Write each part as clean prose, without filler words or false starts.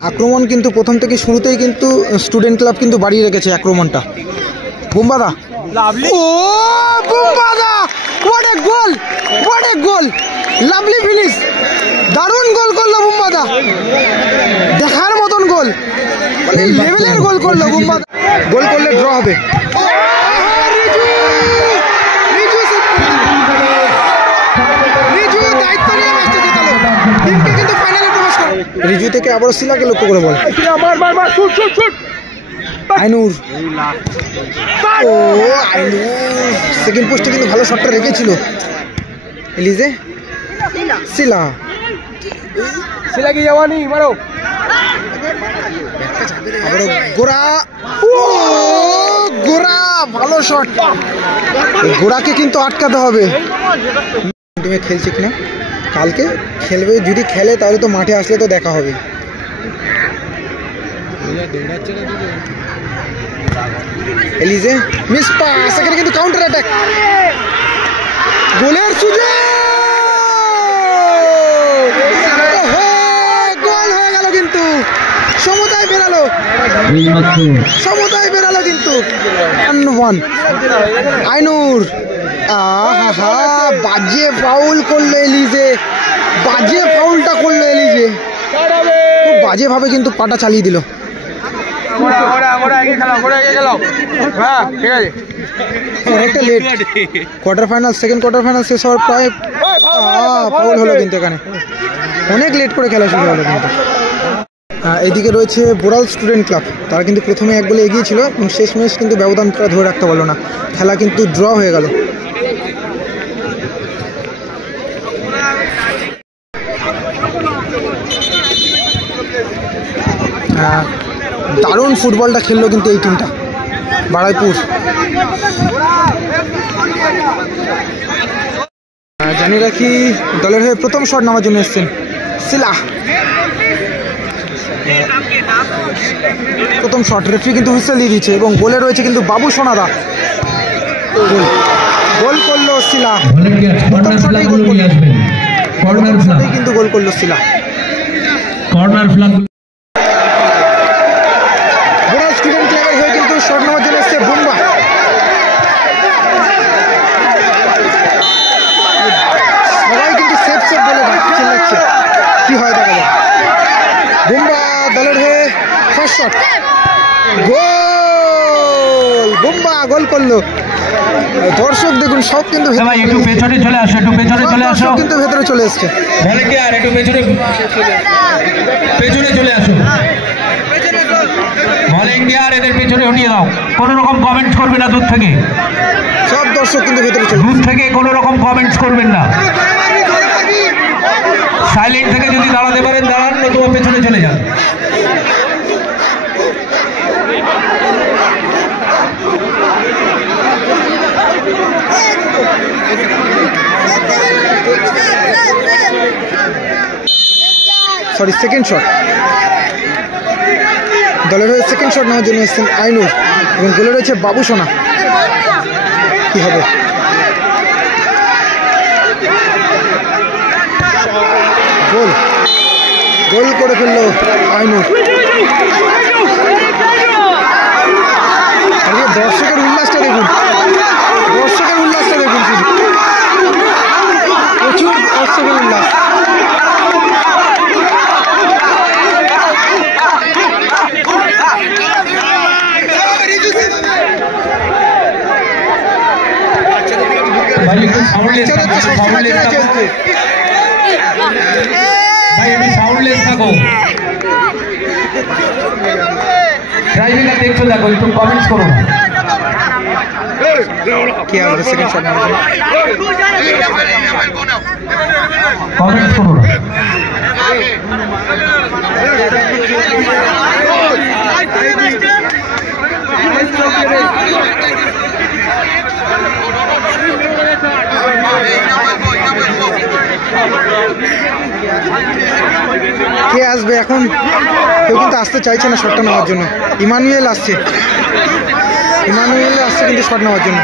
আক্রমণ কিন্তু প্রথম থেকে শুরুতেই কিন্তু স্টুডেন্ট ক্লাব কিন্তু বাড়িয়ে রেখেছে আক্রমণটা। বুম্বাদা, ও বুম্বাদা, what a goal, what a goal, lovely finish, দারুণ গোল করলো বুম্বাদা, দেখার মতন গোল, লেভেলের গোল করলো বুম্বাদা। গোল করলে ড্র হবে। রিজু থেকে আবার শিলাকে লক্ষ্য করে বল, আইনুর, ও আইনুর সেকেন্ড পোস্টে কিন্তু ভালো শটটা রেখেছিল। এলিজে, শিলা, শিলা কি যাওয়ানি মারো, আবার গোরা, ও গোরা ভালো শট, গোরাকে কিন্তু আটকাতে হবে। টিমে খেলছে কিনা, কালকে খেলবে, যদি খেলে তাহলে তো মাঠে আসলে তো দেখা হবে। এলিজে মিস পাস, এখানে কিন্তু কাউন্টার অ্যাটাক, গোলের সুযোগ, গোল হয়ে গেল কিন্তু সমতায় বেরালো, সমতায় বেরালো কিন্তু 1-1। আইনুর, আহা বাজে ফাউল করলো এলিজে, বাজে ফাউলটা করলো এলিজে, খুব বাজেভাবে কিন্তু পাটা চালিয়ে দিল। অনেকটা late, quarter final, second quarter final শেষ হওয়ার প্রায় ফাউল হলো কিন্তু এখানে, অনেক লেট করে খেলা শুরু হলো কিন্তু। এইদিকে রয়েছে বোরাল স্টুডেন্ট ক্লাব, তারা কিন্তু প্রথমে 1 গোলে এগিয়েছিল এবং শেষ ম্যাচ কিন্তু ব্যবধানটা ধরে রাখতে পারলো না, খেলা কিন্তু ড্র হয়ে গেল। দারুণ ফুটবলটা খেললো কিন্তু এই টিমটা, বারাইপুর। জানি রাখি দলের হয়ে প্রথম শট নেওয়ার জন্য এসছেন শিলা, প্রথম শট, রেফারি কিন্তু হুইসেল দিয়ে দিয়েছে এবং গোলে রয়েছে কিন্তু বাবু সোনাদা, গোল করলো শিলা, প্রথম শটেই গোল করলো, কিন্তু গোল করলো শিলা। কর্নার ফ্ল্যাগ বোরাল স্টুডেন্ট ক্লাবের হয়ে কিন্তু শট নেওয়ার জন্য এসছে বুম্বা, সবাই কিন্তু সেফ সেফ বলে চিল্লাচ্ছে, কি হয় দেখা যায়। বুম্বা দলের হয়ে ফার্স্ট শট, গোল, বুম্বা গোল করলো। দর্শক দেখুন সব কিন্তু একটু পেছনে চলে আসো, একটু পেছনে চলে আসো, কিন্তু ভেতরে চলে এসছে, ভলেন্টিয়ার একটু পেছনে পেছনে চলে আসো, ভলেন্টিয়ার এদের পেছনে হটিয়ে দাও, কোনো রকম কমেন্টস করবে না দূর থেকে, সব দর্শক কিন্তু ভেতরে চলে, দূর থেকে কোনো রকম কমেন্টস করবেন না, সাইলেন্ট থেকে যদি দাঁড়াতে পারেন দাঁড়ান, নতুবা পেছনে চলে যান। সরি, সেকেন্ড শট, দলের হয়ে সেকেন্ড শট নেওয়ার জন্য এসেছেন আইনুর এবং গোলে রয়েছে বাবু সোনা, কি হবে, গোল, গোল করে ফেললো আইনুর। দর্শকের উল্লাসটা দেখুন, দর্শকের উল্লাসটা দেখুন, শুধু প্রচুর দর্শকের উল্লাস। দেখছো দেখো, একটু কমেন্টস করো না, কি হবে সেকেন্ড শট, কমেন্টস করো না। কে আসবে এখন, কেউ কিন্তু আসতে চাইছে না শটটা নেওয়ার জন্য। ইমানুয়েল আসছে, ইমানুয়েল আসছে কিন্তু শট নেওয়ার জন্য।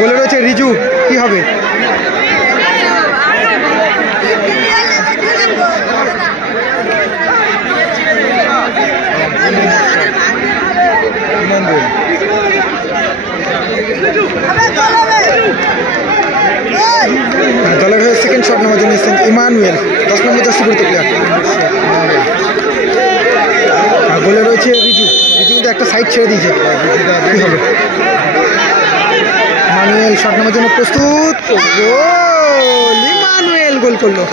গোলে রয়েছে রিজু, কি হবে, ইমানুয়েল 10 নম্বর জার্সি পরিত প্লেয়ার। আর গোলে রয়েছে রিজু কিন্তু একটা সাইড ছেড়ে দিয়েছে। ইমানুয়েল শট নেওয়ার জন্য প্রস্তুত, গোল! ইমানুয়েল গোল করলো।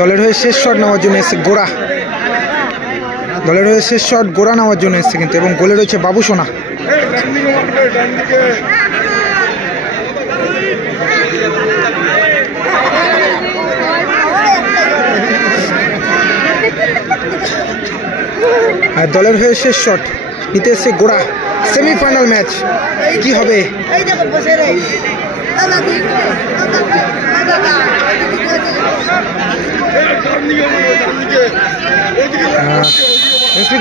দলের হয়ে শেষ শট নেওয়ার জন্য এসছে গোড়া, দলের হয়ে শেষ শট গোড়া নেওয়ার জন্য এসছে কিন্তু, এবং গোলে রয়েছে বাবু সোনা। আর দলের হয়ে শেষ শট নিতে এসছে গোড়া। সেমিফাইনাল ম্যাচ কি হবে?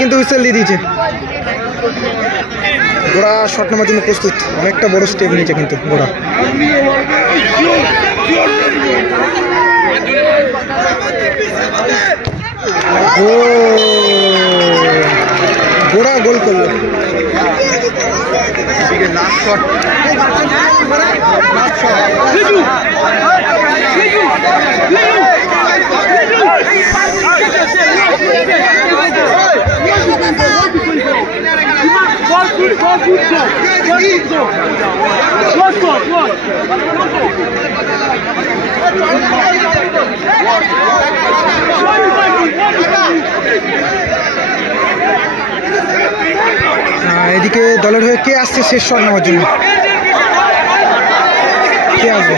কিন্তু হুইসেল দিয়ে দিয়েছে। গোড়া শট নেওয়ার জন্য প্রস্তুত, অনেকটা বড় স্টেপ নিয়েছে কিন্তু গোড়া। গোড়া গোল করলো। এদিকে দলের হয়ে কে আসছে শেষ শট নেওয়ার জন্য? কে আসবে?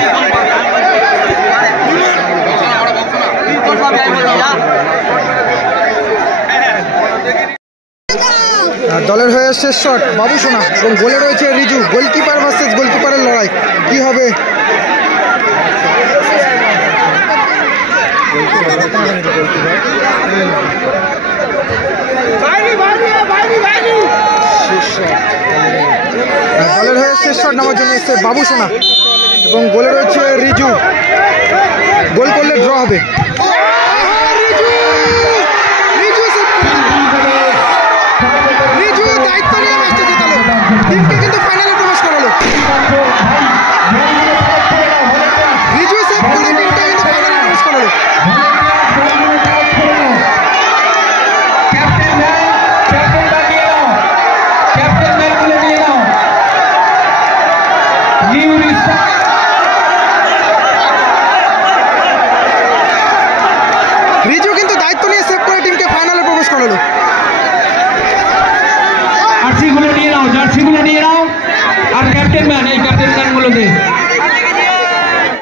দলের হয়ে শেষ শট বাবু সোনা, এবং গোলে রয়েছে রিজু। গোলকিপার ভার্সেস গোলকিপারের লড়াই কি হবে? দলের হয়ে শেষ শট নেওয়ার জন্য এসছে বাবু সোনা, এবং গোলে রয়েছে রিজু। গোল করলে ড্র হবে। রিজু দায়িত্ব নিয়ে ম্যাচটা জেতালো, টিমকে কিন্তু ফাইনালে প্রবেশ করালো। রিজু সেভ করে টিমটা কিন্তু ফাইনালে প্রবেশ করালো। রিজু কিন্তু দায়িত্ব নিয়ে সেভ করে টিমকে ফাইনালে প্রবেশ করালো। জার্সিগুলো নিয়ে নাও আর ক্যাপ্টেন ম্যান এই